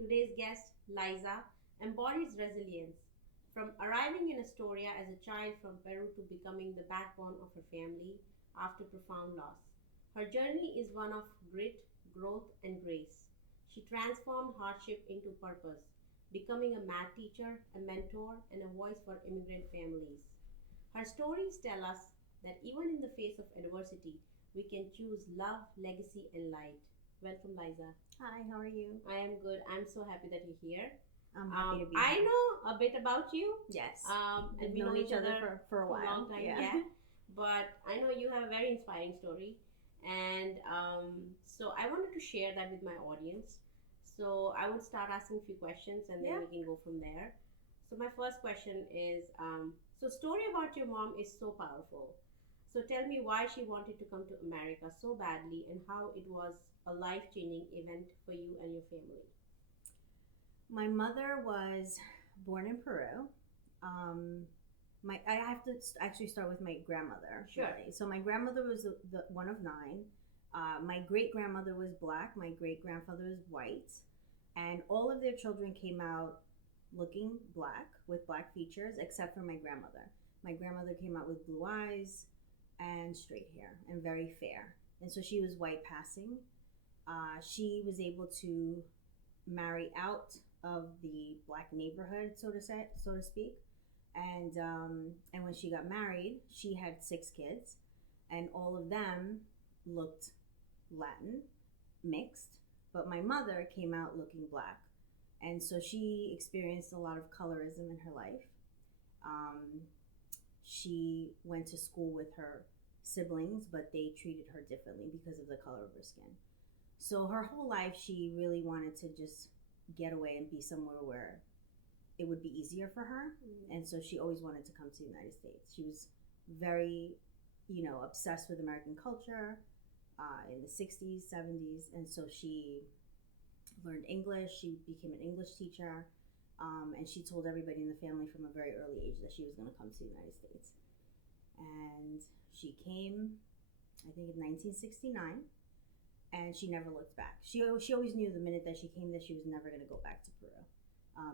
Today's guest, Liza, embodies resilience. From arriving in Astoria as a child from Peru to becoming the backbone of her family after profound loss, her journey is one of grit, growth, and grace. She transformed hardship into purpose, becoming a math teacher, a mentor, and a voice for immigrant families. Her stories tell us that even in the face of adversity, we can choose love, legacy, and light. Welcome, Liza. Hi, how are you? I am good. I'm so happy that you're here. I'm happy to be I here. know a bit about you. Yes. And We've we know known each other for a for a while. long time. Yeah. But I know you have a very inspiring story, and so I wanted to share that with my audience. So I would start asking a few questions, and then Yeah. we can go from there. So my first question is, so story about your mom is so powerful. So tell me why she wanted to come to America so badly, and how it was a life-changing event for you and your family. My mother was born in Peru. I have to actually start with my grandmother. Sure. Really. So my grandmother was the one of nine. My great grandmother was black. My great grandfather was white, and all of their children came out looking black with black features, except for my grandmother. My grandmother came out with blue eyes and straight hair and very fair, and so she was white passing. She was able to marry out of the black neighborhood, so to speak. And when she got married, she had 6 kids, and all of them looked Latin, mixed. But my mother came out looking black, and so she experienced a lot of colorism in her life. Um, she went to school with her siblings, but they treated her differently because of the color of her skin. So her whole life, she really wanted to just get away and be somewhere where it would be easier for her. And so she always wanted to come to the United States. She was very, obsessed with American culture in the 60s, 70s. And so she learned English. She became an English teacher. And she told everybody in the family from a very early age that she was going to come to the United States. And she came, I think, in 1969. And she never looked back. She always knew the minute that she came that she was never going to go back to Peru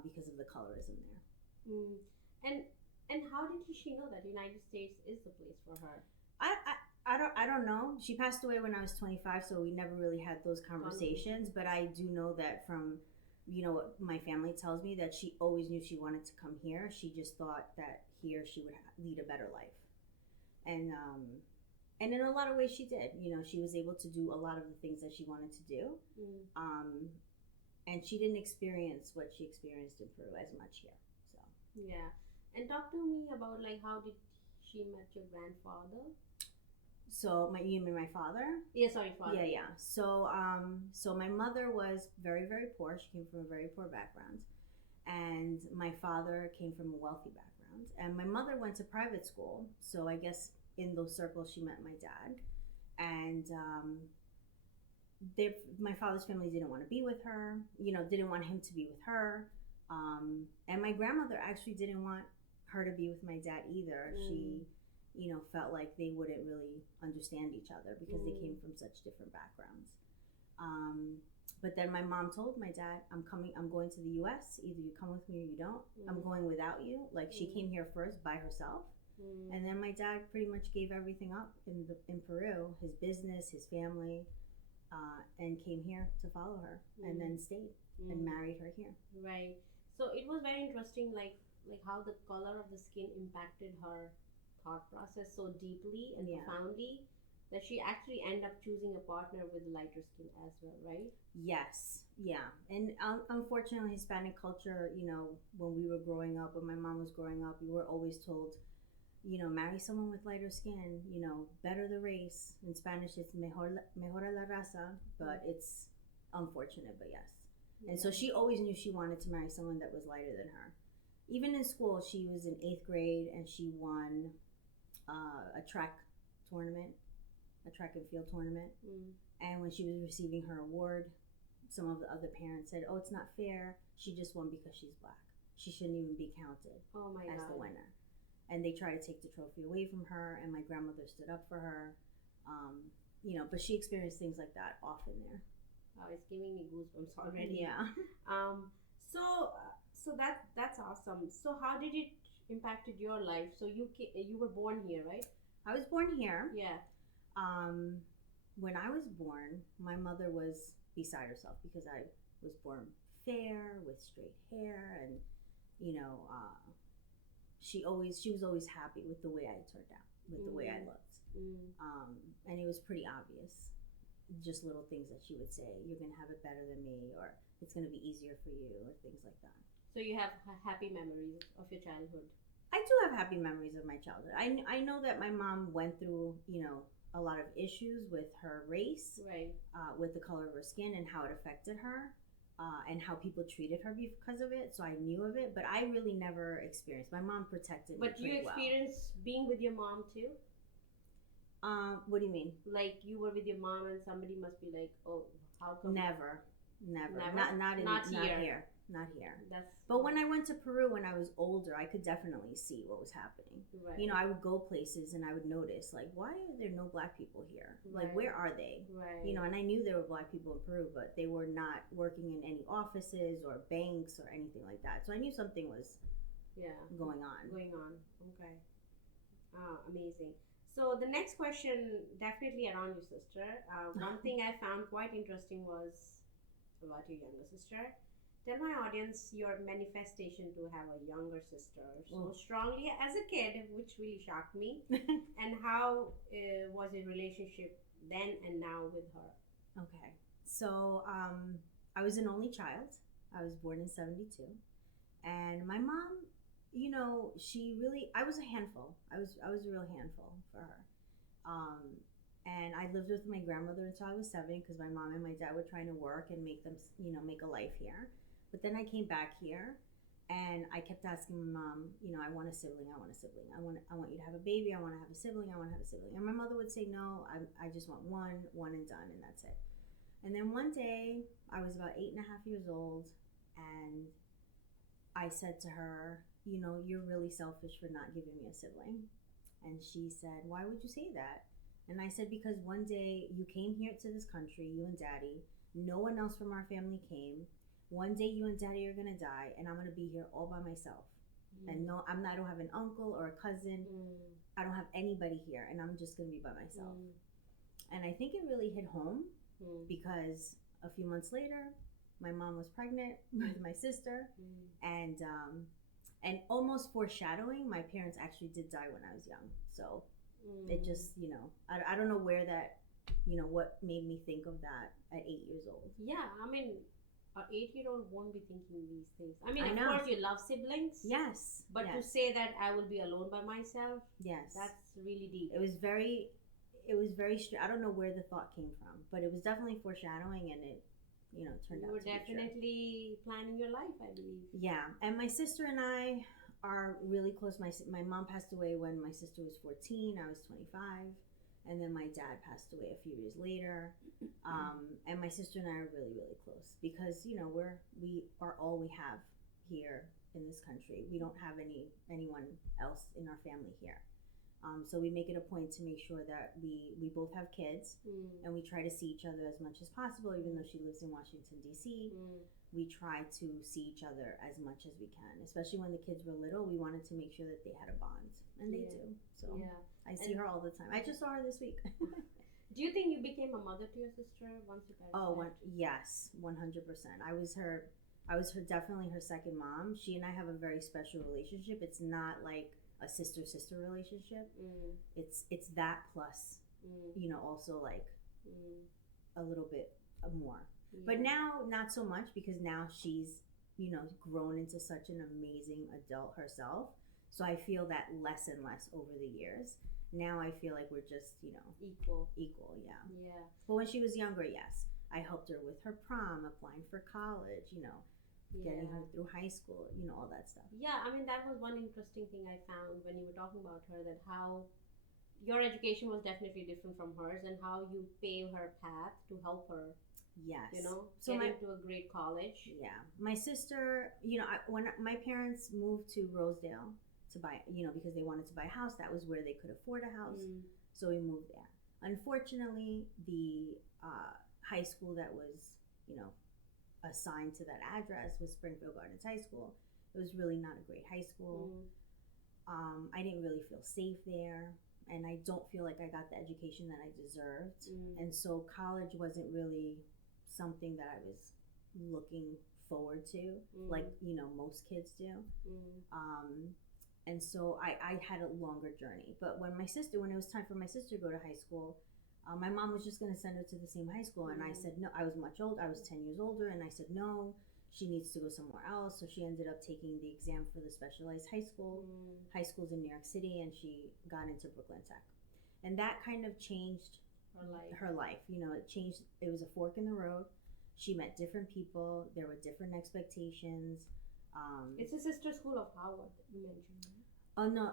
because of the colorism there. Mm. And how did she know that the United States is the place for her? I don't know. She passed away when I was 25, so we never really had those conversations. But I do know that from what my family tells me, that she always knew she wanted to come here. She just thought that here she would lead a better life, and in a lot of ways she did. She was able to do a lot of the things that she wanted to do. And she didn't experience what she experienced in Peru as much here. So yeah. And talk to me about how did she met your grandfather? So you mean my father? Yeah, sorry, father. Yeah. So my mother was very, very poor. She came from a very poor background, and my father came from a wealthy background. And my mother went to private school, so I guess in those circles she met my dad. And my father's family didn't want to be with her. Didn't want him to be with her. And my grandmother actually didn't want her to be with my dad either. She felt like they wouldn't really understand each other because they came from such different backgrounds. But then my mom told my dad, I'm going to the US. Either you come with me or you don't. I'm going without you. She came here first by herself. And then my dad pretty much gave everything up in Peru, his business, his family, and came here to follow her, and then stayed and married her here. Right. So it was very interesting, like how the color of the skin impacted her thought process so deeply and profoundly that she actually ended up choosing a partner with lighter skin as well, right? Yes, yeah. And unfortunately, Hispanic culture, when we were growing up, when my mom was growing up, we were always told, marry someone with lighter skin, better the race. In Spanish, it's mejora la raza, but it's unfortunate, but yes. And so she always knew she wanted to marry someone that was lighter than her. Even in school, she was in 8th grade and she won a track and field tournament. And when she was receiving her award, some of the other parents said, "Oh, it's not fair. She just won because she's black. She shouldn't even be counted as the winner." And they tried to take the trophy away from her, and my grandmother stood up for her. But she experienced things like that often there. It's giving me goosebumps already. Yeah. So that's awesome. So how did it impacted your life? So you were born here, right? I was born here. Yeah. Um, when I was born, my mother was beside herself because I was born fair with straight hair, and you know, she was always happy with the way I turned out, with the way I looked, and it was pretty obvious. Just little things that she would say, "You're gonna have it better than me," or "It's gonna be easier for you," or things like that. So you have happy memories of your childhood. I do have happy memories of my childhood. I know that my mom went through, a lot of issues with her race, Right. with the color of her skin and how it affected her, and how people treated her because of it. So I knew of it, but I really never experienced. My mom protected me But you pretty well. experienced being with your mom too? What do you mean? Like you were with your mom and somebody must be like, oh, how come? Never. Never? Not here. here. Not here. That's But when I went to Peru when I was older, I could definitely see what was happening. right. I would go places and I would notice, like, why are there no black people here? Like, Right. where are they? Right. And I knew there were black people in Peru, but they were not working in any offices or banks or anything like that. So I knew something was yeah. going on. Going on. Okay. Amazing. So the next question, definitely around your sister. One thing I found quite interesting was about your younger sister. Tell my audience your manifestation to have a younger sister so strongly as a kid, which really shocked me, and how was your relationship then and now with her? Okay. So I was an only child. I was born in 72. And my mom, I was a handful. I was a real handful for her. And I lived with my grandmother until I was 7 because my mom and my dad were trying to work and make them, make a life here. But then I came back here and I kept asking my mom, I want a sibling, I want a sibling. I want you to have a baby, I want to have a sibling, I want to have a sibling. And my mother would say, no, I just want one and done, and that's it. And then one day, I was about 8.5 years old, and I said to her, you're really selfish for not giving me a sibling. And she said, why would you say that? And I said, because one day you came here to this country, you and Daddy, no one else from our family came. One day you and Daddy are going to die, and I'm going to be here all by myself. And no, I don't have an uncle or a cousin. I don't have anybody here, and I'm just going to be by myself. And I think it really hit home because a few months later, my mom was pregnant with my sister, and almost foreshadowing, my parents actually did die when I was young. So it just, I don't know where that, what made me think of that at 8 years old. Yeah, I mean, an 8-year-old won't be thinking these things. I mean, I of know. course you love siblings. Yes. But to yes. say that I will be alone by myself, Yes. that's really deep. It was very I don't know where the thought came from, but it was definitely foreshadowing, and it, turned out to be true. You were definitely planning your life, I believe. Yeah, and my sister and I are really close. My mom passed away when my sister was 14. I was 25. And then my dad passed away a few years later. And my sister and I are really, really close because, we are all we have here in this country. We don't have anyone else in our family here. So we make it a point to make sure that we both have kids, and we try to see each other as much as possible. Even though she lives in Washington, D.C., we try to see each other as much as we can. Especially when the kids were little, we wanted to make sure that they had a bond, and they do. So I see her all the time. I just saw her this week. Do you think you became a mother to your sister once you got married? Yes, 100%. I was definitely her second mom. She and I have a very special relationship. It's not like a sister relationship. It's that plus, also like a little bit more. Yeah. But now, not so much because now she's, grown into such an amazing adult herself. So I feel that less and less over the years. Now I feel like we're just, equal, yeah. Yeah. But when she was younger, yes, I helped her with her prom, applying for college, getting her through high school, all that stuff. Yeah, I mean, that was one interesting thing I found when you were talking about her, that how your education was definitely different from hers and how you pave her path to help her. Yes. So get into a great college. Yeah. My sister, when my parents moved to Rosedale to buy, because they wanted to buy a house, that was where they could afford a house. So we moved there. Unfortunately, the high school that was you know, assigned to that address was Springfield Gardens High School. It was really not a great high school. I didn't really feel safe there, and I don't feel like I got the education that I deserved. And so college wasn't really something that I was looking forward to, like, you know, most kids do. And so I had a longer journey. But when it was time for my sister to go to high school, my mom was just going to send her to the same high school. And I said, no, I was much older. I was 10 years older. And I said, no, she needs to go somewhere else. So she ended up taking the exam for the specialized high school, high schools in New York City. And she got into Brooklyn Tech. And that kind of changed her life. You know, it changed. It was a fork in the road. She met different people. There were different expectations. It's a sister school of Howard, you mentioned. Oh no!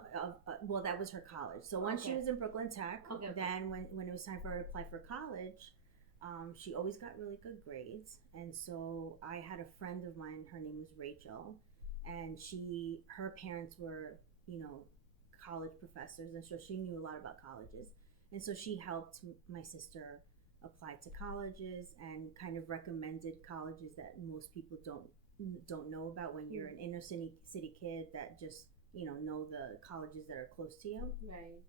Well, that was her college. So once she was in Brooklyn Tech, then when it was time for her to apply for college, she always got really good grades. And so I had a friend of mine. Her name was Rachel, and her parents were, you know, college professors, and so she knew a lot about colleges. And so she helped my sister apply to colleges and kind of recommended colleges that most people don't know about when you're an inner city kid that just, you know the colleges that are close to you. Right.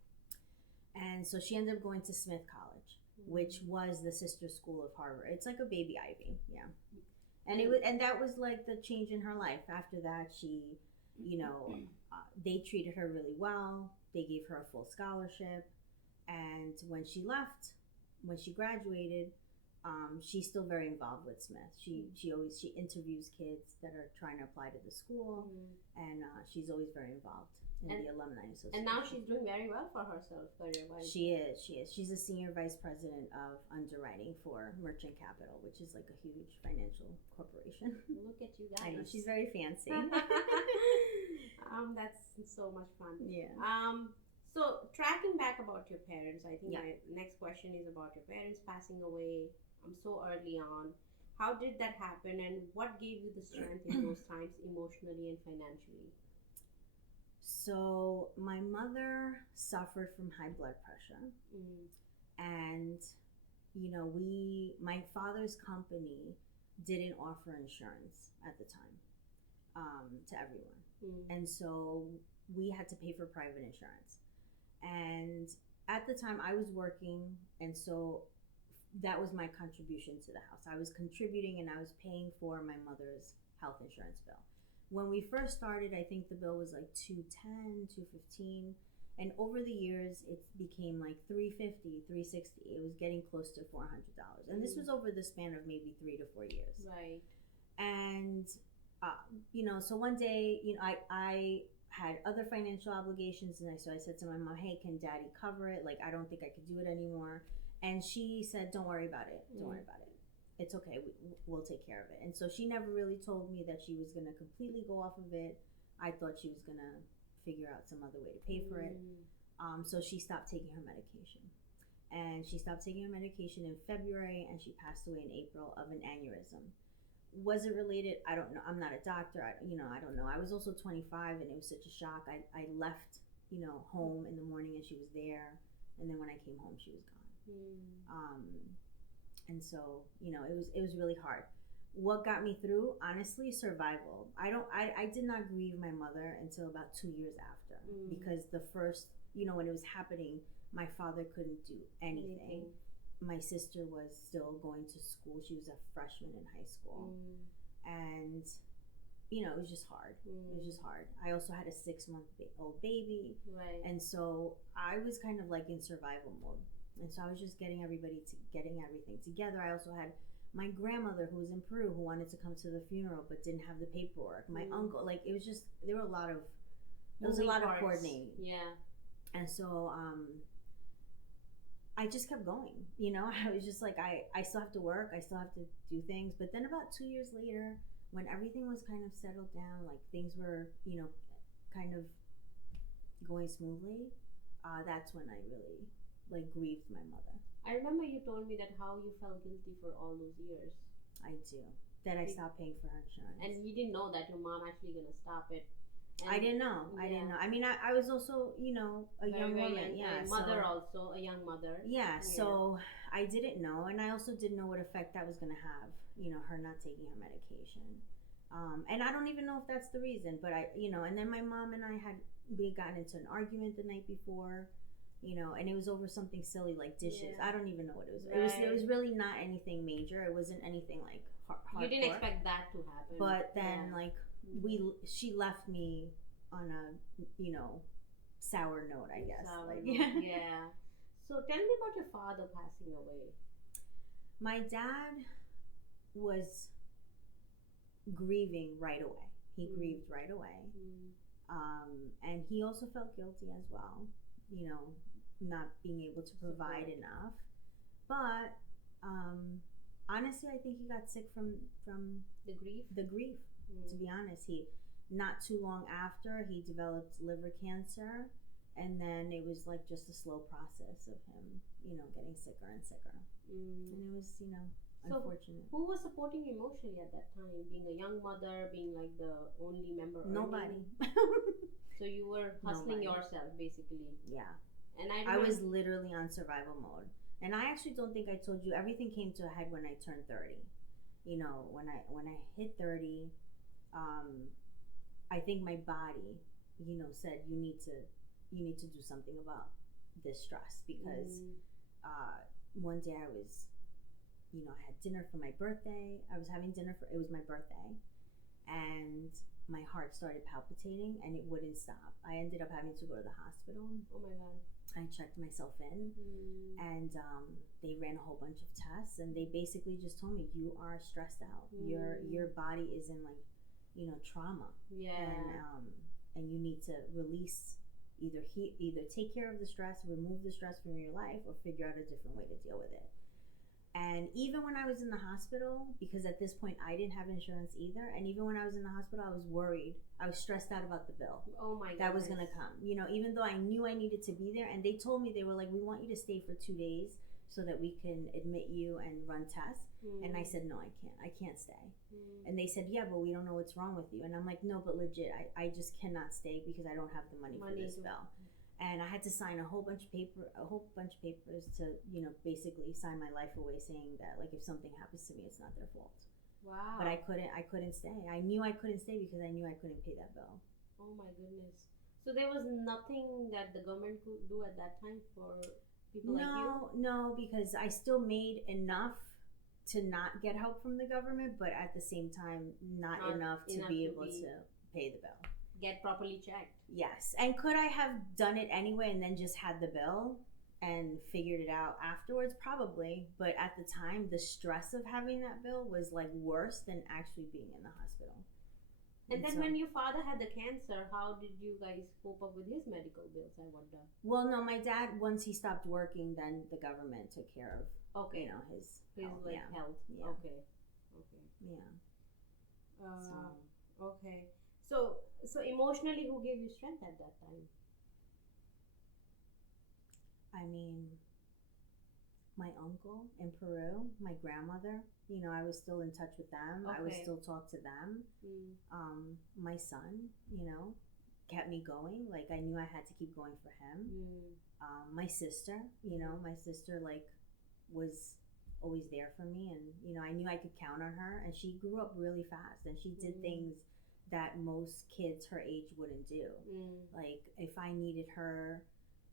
And so she ended up going to Smith College, which was the sister school of Harvard. It's like a baby Ivy, yeah. And that was like the change in her life. After that, she, you know, they treated her really well. They gave her a full scholarship. And when she graduated, she's still very involved with Smith. She interviews kids that are trying to apply to the school, and she's always very involved in the alumni association. And now she's doing very well for herself, career-wise. She is. She's a senior vice president of underwriting for Merchant Capital, which is like a huge financial corporation. Look at you guys. I know, she's very fancy. That's so much fun. Yeah. So tracking back about your parents, I think my next question is about your parents passing away so early on. How did that happen, and what gave you the strength in those times, emotionally and financially? So my mother suffered from high blood pressure, and you know, my father's company didn't offer insurance at the time to everyone, and so we had to pay for private insurance. And at the time I was working, and so that was my contribution to the house. I was contributing and I was paying for my mother's health insurance bill. When we first started, I think the bill was like $210, $215, and over the years it became like $350, $360. It was getting close to $400, and this was over the span of maybe 3 to 4 years. Right. And you know, so one day, you know, I had other financial obligations, and so I said to my mom, hey, can daddy cover it? Like, I don't think I could do it anymore. And she said, don't worry about it. Don't worry about it. It's okay. We'll take care of it. And so she never really told me that she was going to completely go off of it. I thought she was going to figure out some other way to pay for it. So she stopped taking her medication. And she stopped taking her medication in February, and she passed away in April of an aneurysm. Was it related? I don't know. I'm not a doctor. I don't know. I was also 25, and it was such a shock. I left, you know, home in the morning, and she was there. And then when I came home, she was gone. And so, you know, it was really hard. What got me through, honestly, survival. I did not grieve my mother until about 2 years after, because the first, you know, when it was happening, my father couldn't do anything. My sister was still going to school. She was a freshman in high school. And, you know, it was just hard. It was just hard. I also had a 6-month-old baby. Right. And so I was kind of like in survival mode. And so I was just getting everything together. I also had my grandmother who was in Peru who wanted to come to the funeral but didn't have the paperwork. My uncle, like, it was just, there was a lot of coordinating. Yeah. And so I just kept going, you know. I was just like, I still have to work, I still have to do things. But then about 2 years later, when everything was kind of settled down, like things were, you know, kind of going smoothly, that's when I really like grieved my mother. I remember you told me that how you felt guilty for all those years. I do. That I stopped paying for her insurance. And you didn't know that your mom actually gonna stop it. I didn't know. I didn't know. I mean, I was also, a very, young very woman. young, Yeah. a mother also, a young mother. Yeah. So I didn't know. And I also didn't know what effect that was going to have, her not taking her medication. And I don't even know if that's the reason, but and then my mom and we had gotten into an argument the night before, and it was over something silly like dishes. Yeah. I don't even know what it was. Right. It was really not anything major. It wasn't anything like hardcore. You didn't expect that to happen. But then she left me on a sour note, I guess. Yeah. So tell me about your father passing away. My dad was grieving right away. He grieved right away. And he also felt guilty as well, not being able to provide enough. But honestly, I think he got sick from the grief. To be honest, he not too long after he developed liver cancer, and then it was like just a slow process of him, getting sicker and sicker. And it was, unfortunate. So who was supporting you emotionally at that time? Being a young mother, being like the only member. Nobody. So you were hustling yourself, basically. Yeah. And I was literally on survival mode. And I actually don't think I told you, everything came to a head when I turned 30. When I hit 30, I think my body, said you need to do something about this stress, because one day I was, I had dinner for my birthday. I was having dinner it was my birthday, and my heart started palpitating and it wouldn't stop. I ended up having to go to the hospital. Oh my God. I checked myself in, and they ran a whole bunch of tests, and they basically just told me, you are stressed out. Your body is in trauma. Yeah. And you need to release, either take care of the stress, remove the stress from your life, or figure out a different way to deal with it. And even when I was in the hospital, because at this point I didn't have insurance either, and even when I was in the hospital, I was worried. I was stressed out about the bill. Oh my God. That was going to come. Even though I knew I needed to be there, and they told me, they were like, we want you to stay for 2 days so that we can admit you and run tests. And I said, no, I can't stay. And they said, yeah, but we don't know what's wrong with you. And I'm like, no, but legit, I just cannot stay because I don't have the money for this bill. And I had to sign a whole bunch of papers to, basically sign my life away, saying that, like, if something happens to me, it's not their fault. Wow. But I couldn't stay. I knew I couldn't stay because I knew I couldn't pay that bill. Oh my goodness. So there was nothing that the government could do at that time for people like you? No, because I still made enough to not get help from the government, but at the same time, not enough to be able to pay the bill. Get properly checked. Yes. And could I have done it anyway and then just had the bill and figured it out afterwards? Probably. But at the time, the stress of having that bill was like worse than actually being in the hospital. And then when your father had the cancer, how did you guys cope up with his medical bills, I wonder? Well, no, my dad, once he stopped working, then the government took care of his health. Health. Yeah. Okay. Yeah. Okay. So emotionally, who gave you strength at that time? I mean, my uncle in Peru, my grandmother, I was still in touch with them. Okay. I would still talk to them. My son, kept me going. Like, I knew I had to keep going for him. My sister, was always there for me. And, I knew I could count on her. And she grew up really fast. And she did things that most kids her age wouldn't do. Like, if I needed her,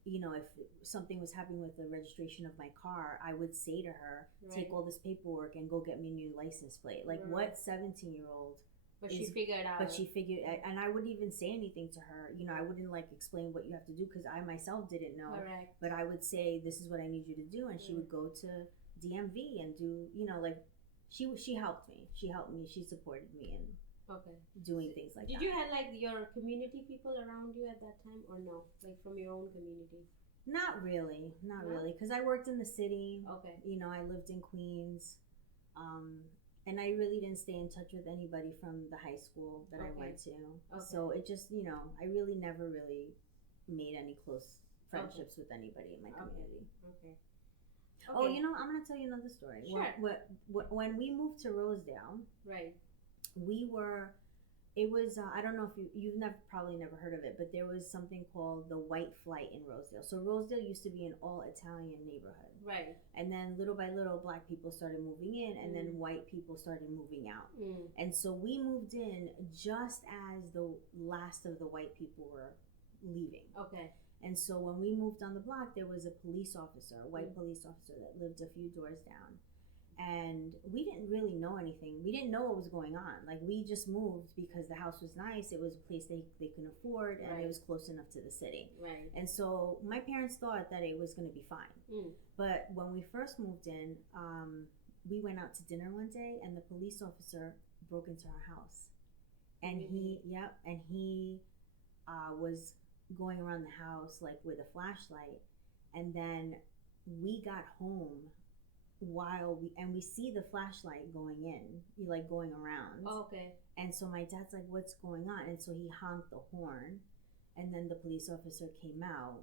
if something was happening with the registration of my car, I would say to her, take all this paperwork and go get me a new license plate. Like, what 17-year-old? But she figured out. But she figured, and I wouldn't even say anything to her. I wouldn't like explain what you have to do because I myself didn't know. Correct. But I would say, this is what I need you to do, and she would go to DMV and do, she helped me. She supported me in doing things like that. Did you have like your community people around you at that time, or no? Like from your own community? Not really, because I worked in the city. Okay. I lived in Queens, and I really didn't stay in touch with anybody from the high school that I went to. Okay. So it just, I really never really made any close friendships with anybody in my community. Okay. Oh, I'm going to tell you another story. Sure. When we moved to Rosedale, right, we were It was I don't know if you've never probably never heard of it, but there was something called the White Flight in Rosedale. So Rosedale used to be an all Italian neighborhood, Right. and then little by little, black people started moving in, and then white people started moving out. And so we moved in just as the last of the white people were leaving. Okay. And so when we moved on the block, there was a police officer, a white police officer that lived a few doors down. And we didn't really know anything. We didn't know what was going on. Like, we just moved because the house was nice. It was a place they could afford, and Right. it was close enough to the city. Right. And so my parents thought that it was going to be fine. But when we first moved in, we went out to dinner one day, and the police officer broke into our house. And he was going around the house like with a flashlight. And then we got home while we see the flashlight going in, like going around. Oh, okay. And so my dad's like, what's going on? And so he honked the horn, and then the police officer came out,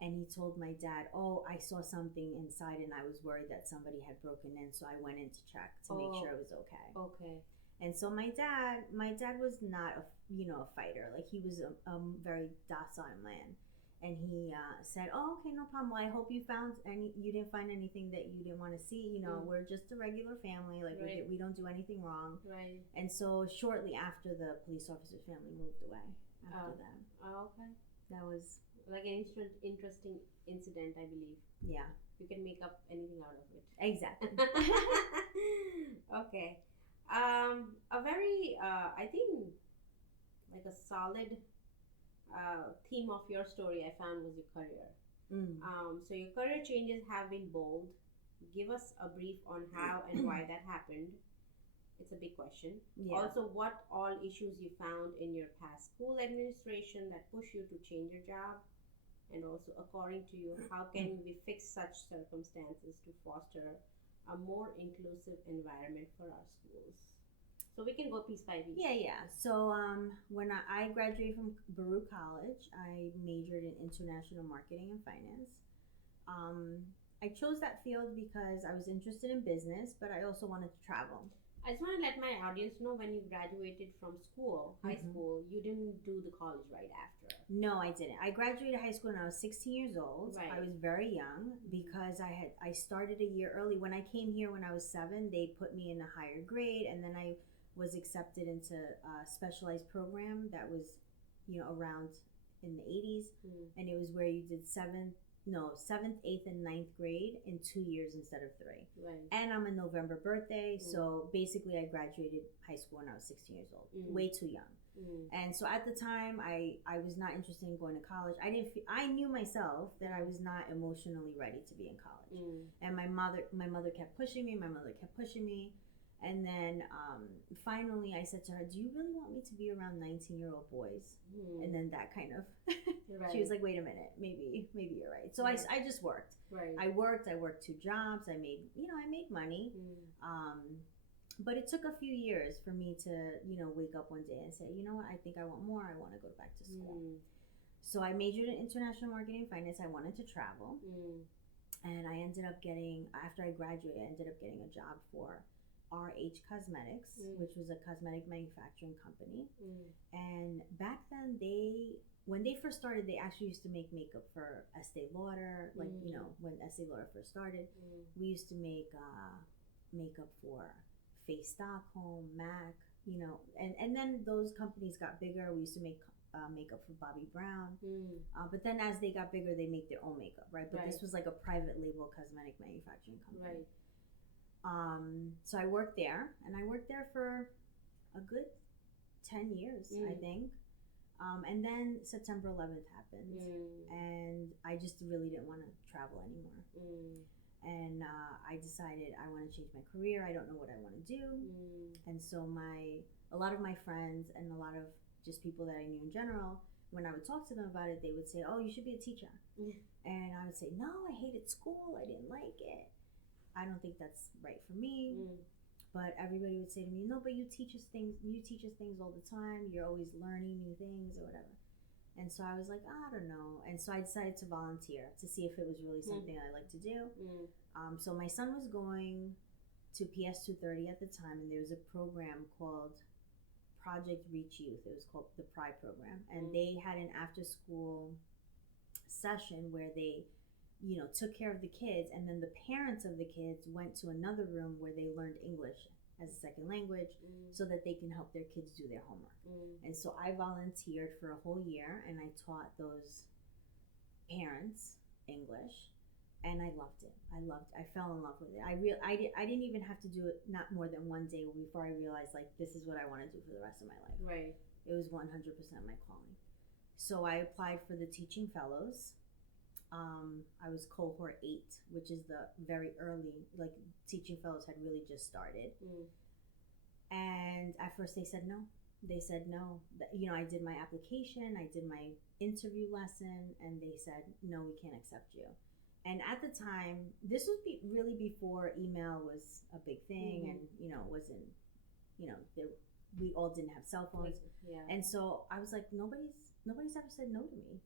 and he told my dad, oh, I saw something inside, and I was worried that somebody had broken in, so I went in to check to make sure it was okay. Okay. And so my dad was not a fighter. Like, he was a very docile man. And he said, oh, okay, no problem. Well, I hope you didn't find anything that you didn't want to see. We're just a regular family. Like, Right. we don't do anything wrong. Right. And so shortly after, the police officer's family moved away after that. Oh, okay. That was, Like an interesting incident, I believe. yeah. You can make up anything out of it. Exactly. Okay. A very, I think, like a solid theme of your story I found was your career. So your career changes have been bold. Give us a brief on how and why that happened. It's a big question. Yeah. Also, what all issues you found in your past school administration that push you to change your job, and also, according to you, how can we fix such circumstances to foster a more inclusive environment for our schools? So we can go piece by piece. Yeah. So when I graduated from Peru College, I majored in international marketing and finance. I chose that field because I was interested in business, but I also wanted to travel. I just want to let my audience know, when you graduated from school, high school, you didn't do the college right after. No, I didn't. I graduated high school when I was 16 years old. Right. I was very young because I started a year early. When I came here when I was 7, they put me in a higher grade, and then I was accepted into a specialized program that was, around in the 80s, and it was where you did 7th, 8th, and 9th grade in 2 years instead of 3. Right. And I'm a November birthday, so basically I graduated high school when I was 16 years old, way too young. And so at the time, I was not interested in going to college. I knew myself that I was not emotionally ready to be in college. And my mother kept pushing me. And then finally I said to her, do you really want me to be around 19-year-old boys? And then that kind of, Right. she was like, wait a minute, maybe you're right. So I just worked. Right. I worked 2 jobs. I made money. But it took a few years for me to, wake up one day and say, you know what, I think I want more. I want to go back to school. So I majored in international marketing and finance. I wanted to travel. And I ended up after I graduated, I ended up getting a job for RH Cosmetics, which was a cosmetic manufacturing company. And back then, when they first started, they actually used to make makeup for Estee Lauder. Like, when Estee Lauder first started, we used to make makeup for Face Stockholm, MAC, and then those companies got bigger. We used to make makeup for Bobbi Brown. But then as they got bigger, they make their own makeup, right? But this was like a private label cosmetic manufacturing company. Right. So I worked there, and I worked there for a good 10 years, I think. And then September 11th happened, and I just really didn't want to travel anymore. And I decided I want to change my career. I don't know what I want to do. And so a lot of my friends and a lot of just people that I knew in general, when I would talk to them about it, they would say, oh, you should be a teacher. And I would say, no, I hated school. I didn't like it. I don't think that's right for me. But everybody would say to me, no, but you teach us things all the time. You're always learning new things or whatever. And so I was like, I don't know. And so I decided to volunteer to see if it was really something I like to do. So my son was going to PS 230 at the time, and there was a program called Project Reach Youth. It was called the Pride program, and they had an after-school session where they, took care of the kids, and then the parents of the kids went to another room where they learned English as a second language so that they can help their kids do their homework. And so I volunteered for a whole year, and I taught those parents English, and I loved it. I fell in love with it. I didn't even have to do it not more than one day before I realized, like, this is what I want to do for the rest of my life. Right. It was 100% my calling. So I applied for the teaching fellows. I was cohort 8, which is the very early, like, teaching fellows had really just started. And at first they said no. I did my application, I did my interview lesson, and they said, no, we can't accept you. And at the time, this was really before email was a big thing, and, it wasn't, we all didn't have cell phones. Yeah. And so I was like, nobody's ever said no to me.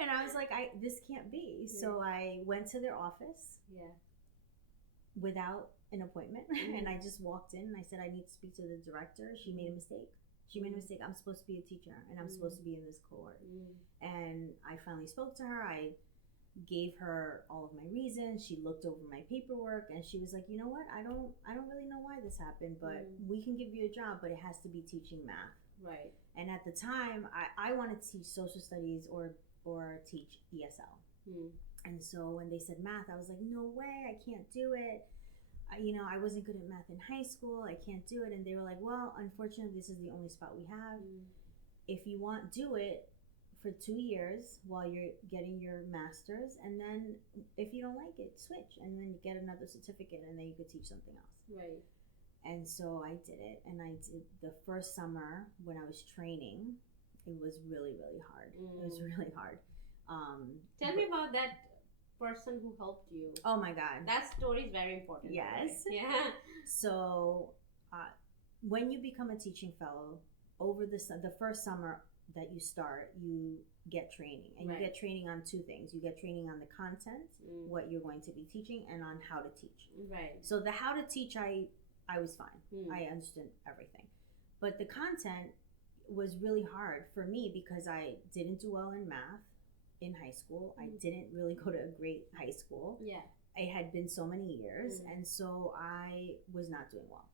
And I was like, this can't be. Yeah. So I went to their office without an appointment. And I just walked in and I said, I need to speak to the director. She made a mistake. I'm supposed to be a teacher, and I'm supposed to be in this cohort. And I finally spoke to her. I gave her all of my reasons. She looked over my paperwork, and she was like, you know what? I don't really know why this happened, but we can give you a job, but it has to be teaching math. Right. And at the time, I wanted to teach social studies or teach ESL. And so when they said math, I was like, no way, I can't do it. I wasn't good at math in high school. I can't do it. And they were like, well, unfortunately, this is the only spot we have. If you want, do it for 2 years while you're getting your master's. And then if you don't like it, switch. And then you get another certificate, and then you could teach something else. Right. And so I did it. And I did the first summer when I was training. It was really, really hard. It was really hard. Tell me about that person who helped you. Oh my God. That story is very important. Yes. Right? Yeah. So when you become a teaching fellow, over the first summer that you start, you get training. And you get training on 2 things. You get training on the content, what you're going to be teaching, and on how to teach. Right. So the how to teach, I was fine. I understood everything. But the content was really hard for me because I didn't do well in math in high school. I didn't really go to a great high school. Yeah. It had been so many years, and so I was not doing well.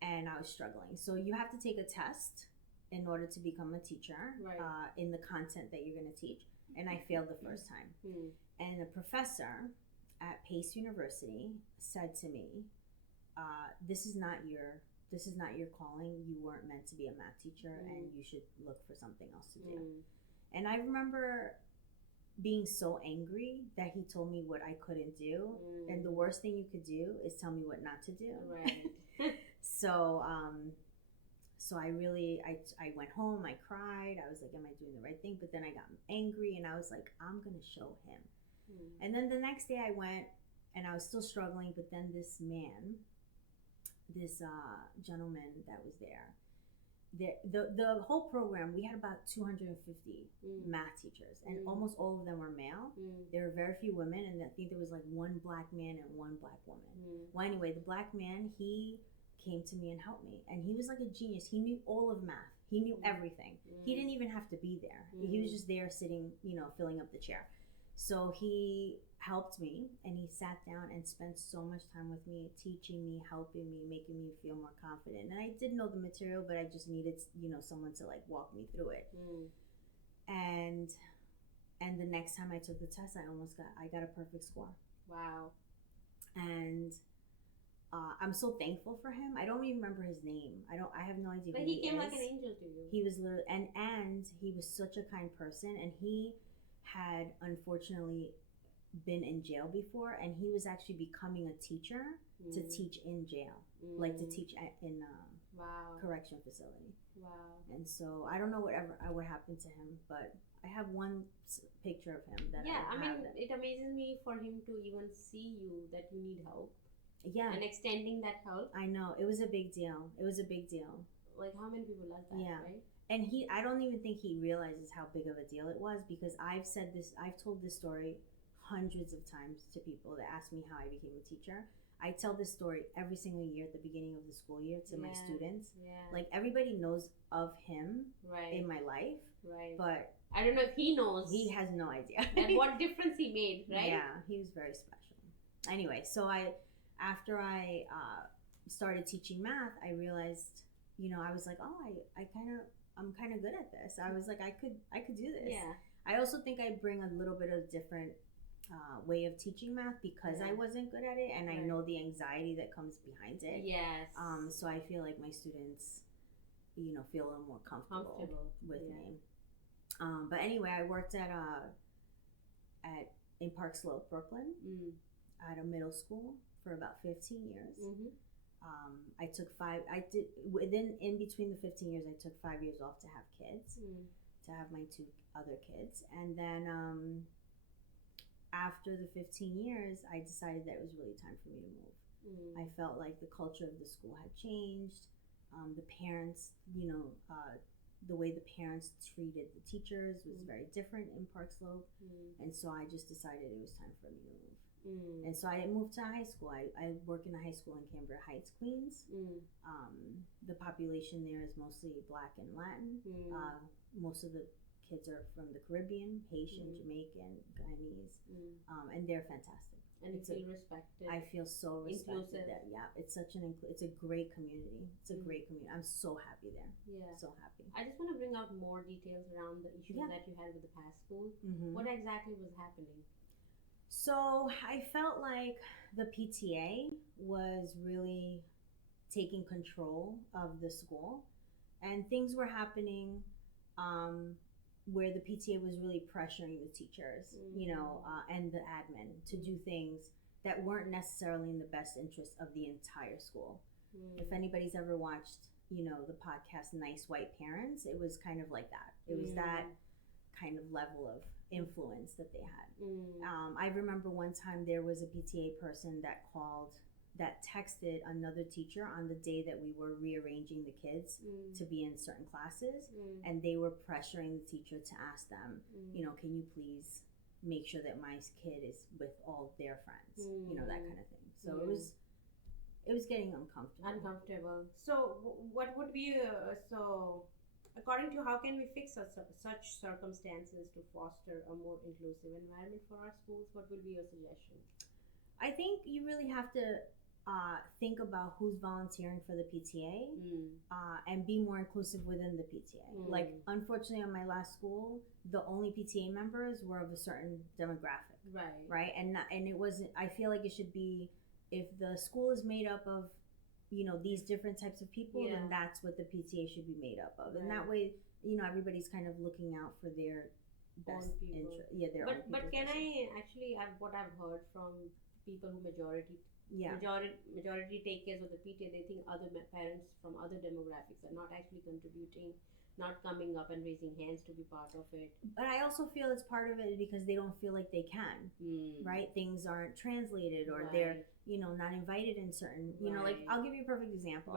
And I was struggling. So you have to take a test in order to become a teacher in the content that you're going to teach. And I failed the first time. And the professor at Pace University said to me, this is not your calling. You weren't meant to be a math teacher, and you should look for something else to do. And I remember being so angry that he told me what I couldn't do. And the worst thing you could do is tell me what not to do. Right. So I went home, I cried. I was like, am I doing the right thing? But then I got angry, and I was like, I'm going to show him. And then the next day I went, and I was still struggling, but then this gentleman that was there, the whole program, we had about 250 math teachers, and almost all of them were male. There were very few women, and I think there was like 1 black man and 1 black woman. Well, anyway, the black man, he came to me and helped me, and he was like a genius. He knew all of math. He knew everything. He didn't even have to be there. He was just there sitting, filling up the chair. So he helped me, and he sat down and spent so much time with me, teaching me, helping me, making me feel more confident. And I did know the material, but I just needed, someone to like walk me through it. And the next time I took the test, I got a perfect score. Wow. And I'm so thankful for him. I don't even remember his name. I have no idea. But he came like an angel to you. He was literally, and he was such a kind person, and he had unfortunately been in jail before, and he was actually becoming a teacher to teach in jail, like to teach in correction facility. Wow. And so I don't know what happened to him, but I have one picture of him that I mean, it amazes me for him to even see you that you need help. Yeah. And extending that help. I know. It was a big deal. Like, how many people like that, right? And I don't even think he realizes how big of a deal it was, because I've told this story hundreds of times to people that ask me how I became a teacher. I tell this story every single year at the beginning of the school year to my students. Yeah. Like, everybody knows of him Right. in my life, Right. but I don't know if he knows. he has no idea. And what difference he made, right? Yeah, he was very special. Anyway, so after I started teaching math, I realized, I was like, oh, I'm kind of good at this. I was like, I could do this. Yeah. I also think I bring a little bit of different way of teaching math because I wasn't good at it, and I know the anxiety that comes behind it. Yes. So I feel like my students, feel a little more comfortable with me. But anyway, I worked in Park Slope, Brooklyn, at a middle school for about 15 years. Mm-hmm. I took in between the 15 years, I took 5 years off to have kids, to have my 2 other kids. And then after the 15 years, I decided that it was really time for me to move. I felt like the culture of the school had changed. The parents, the way the parents treated the teachers was very different in Park Slope. And so I just decided it was time for me to move. And so I moved to high school. I work in a high school in Cambria Heights, Queens. The population there is mostly Black and Latin. Most of the kids are from the Caribbean, Haitian, Jamaican, Guyanese, and they're fantastic. And you feel respected. I feel so respected. Inclusive. It's it's a great community. It's a great community. I'm so happy there. Yeah, so happy. I just want to bring out more details around the issues that you had with the past school. What exactly was happening? So I felt like the PTA was really taking control of the school, and things were happening where the PTA was really pressuring the teachers, and the admin to do things that weren't necessarily in the best interest of the entire school. If anybody's ever watched, the podcast Nice White Parents, it was kind of like that. It was that kind of level of influence that they had. I remember one time there was a PTA person that texted another teacher on the day that we were rearranging the kids to be in certain classes, and they were pressuring the teacher to ask them, can you please make sure that my kid is with all their friends, that kind of thing. So it was getting uncomfortable. So what would be according to how can we fix such circumstances to foster a more inclusive environment for our schools? What would be your suggestion? I think you really have to think about who's volunteering for the PTA and be more inclusive within the PTA. Like, unfortunately, on my last school, the only PTA members were of a certain demographic. Right. And it wasn't. I feel like it should be, if the school is made up of, these different types of people, then that's what the PTA should be made up of. And that way, everybody's kind of looking out for their best interest. Yeah, their own people. But can I actually, what I've heard from people who majority take care of the PTA, they think other parents from other demographics are not actually contributing, not coming up and raising hands to be part of it. But I also feel it's part of it because they don't feel like they can, right? Things aren't translated, or they're, not invited in certain, like, I'll give you a perfect example.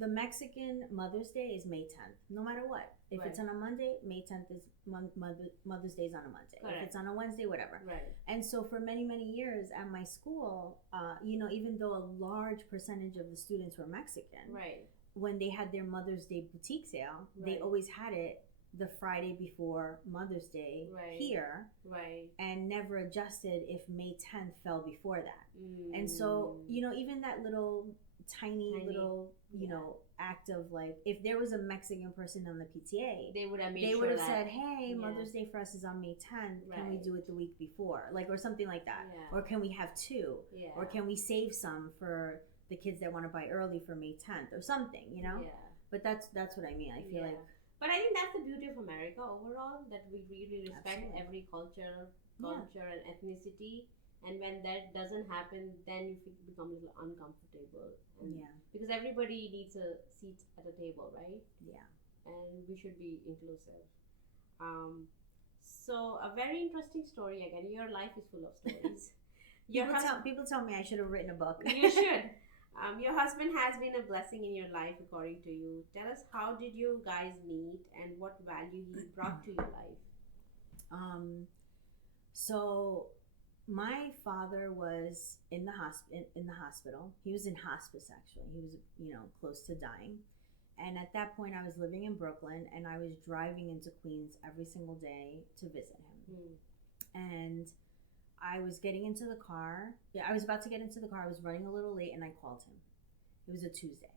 The Mexican Mother's Day is May 10th, no matter what. If it's on a Monday, May 10th is Mother's Day is on a Monday. If it's on a Wednesday, whatever. And so for many, many years at my school, even though a large percentage of the students were Mexican, when they had their Mother's Day boutique sale, they always had it the Friday before Mother's Day here, and never adjusted if May 10th fell before that. And so, even that tiny little act of, like, if there was a Mexican person on the PTA, they would have said, hey, Mother's Day for us is on May 10th, can we do it the week before, like, or something like that, or can we have 2, or can we save some for the kids that want to buy early for May 10th, or something, but that's what I mean. I feel like, but I think that's the beauty of America overall, that we really respect every culture and ethnicity. And when that doesn't happen, then you become a little uncomfortable. Because everybody needs a seat at a table, right? And we should be inclusive. So a very interesting story again. Your life is full of stories. People tell me I should have written a book. You should. Your husband has been a blessing in your life, according to you. Tell us, how did you guys meet and what value he brought to your life? So My father was in the hospital. He was in hospice actually. He was, close to dying. And at that point, I was living in Brooklyn, and I was driving into Queens every single day to visit him. And I was getting into the car. Yeah, I was about to get into the car. I was running a little late, and I called him. It was a Tuesday.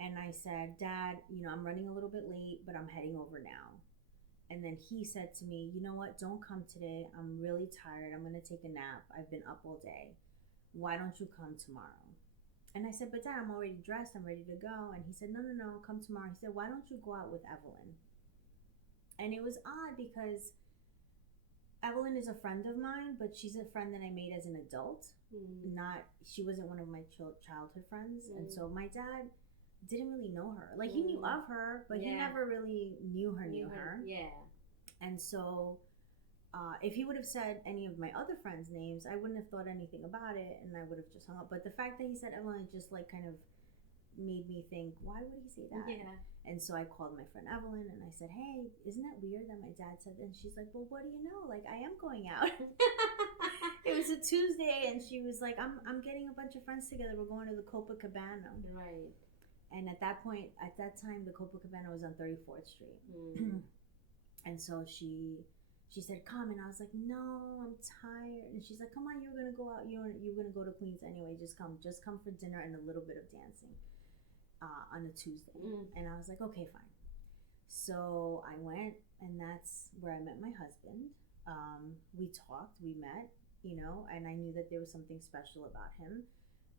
And I said, Dad, I'm running a little bit late, but I'm heading over now. And then he said to me, you know what? Don't come today. I'm really tired. I'm going to take a nap. I've been up all day. Why don't you come tomorrow? And I said, but Dad, I'm already dressed. I'm ready to go. And he said, no, come tomorrow. He said, why don't you go out with Evelyn? And it was odd because Evelyn is a friend of mine, but she's a friend that I made as an adult. She wasn't one of my childhood friends. And so my dad didn't really know her. Like, he knew of her, but he never really knew her. Yeah. And so if he would have said any of my other friends' names, I wouldn't have thought anything about it, and I would have just hung up. But the fact that he said Evelyn just like kind of made me think, why would he say that? Yeah. And so I called my friend Evelyn and I said, hey, isn't that weird that my dad said that? And she's like, well, what do you know? Like, I am going out. It was a Tuesday, and she was like, I'm getting a bunch of friends together. We're going to the Copacabana. Right. And at that time, the Copacabana was on 34th Street. And so she said, come. And I was like, no, I'm tired. And she's like, come on, you're going to go out. You're going to go to Queens anyway. Just come for dinner and a little bit of dancing on a Tuesday. And I was like, okay, fine. So I went, and that's where I met my husband. We talked, we met, and I knew that there was something special about him.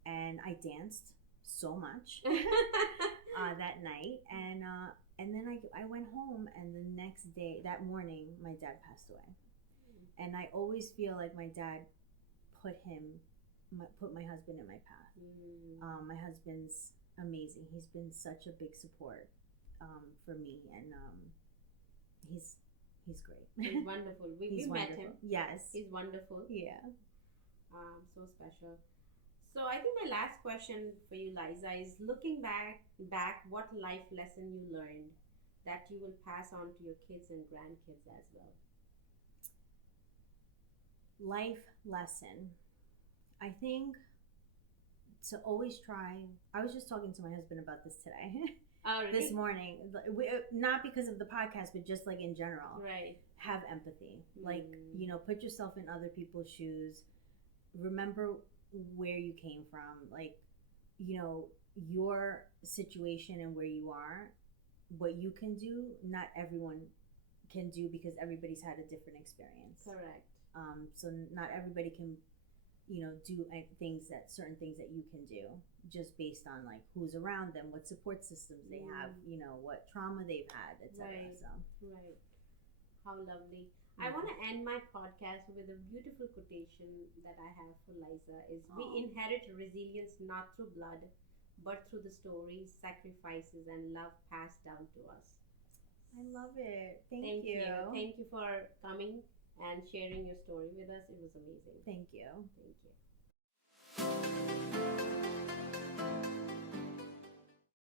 And I danced so much that night. And then I went home, and the next day, that morning, my dad passed away. And I always feel like my dad put my husband in my path. My husband's amazing. He's been such a big support for me, and he's great. He's wonderful. We met him. Yes. He's wonderful. Yeah. So special. So I think my last question for you, Liza, is looking back, what life lesson you learned that you will pass on to your kids and grandkids as well? Life lesson. I think to always try. I was just talking to my husband about this today. Oh, really? This morning. Not because of the podcast, but just like in general. Right. Have empathy. Like, put yourself in other people's shoes. Remember where you came from, like, your situation and where you are, what you can do, not everyone can do, because everybody's had a different experience. Correct. So not everybody can, do certain things that you can do, just based on like who's around them, what support systems they have, what trauma they've had, etc. Right. So. Right. How lovely. I want to end my podcast with a beautiful quotation that I have for Liza is, we inherit resilience not through blood, but through the stories, sacrifices, and love passed down to us. I love it. Thank you. Thank you for coming and sharing your story with us. It was amazing. Thank you. Thank you.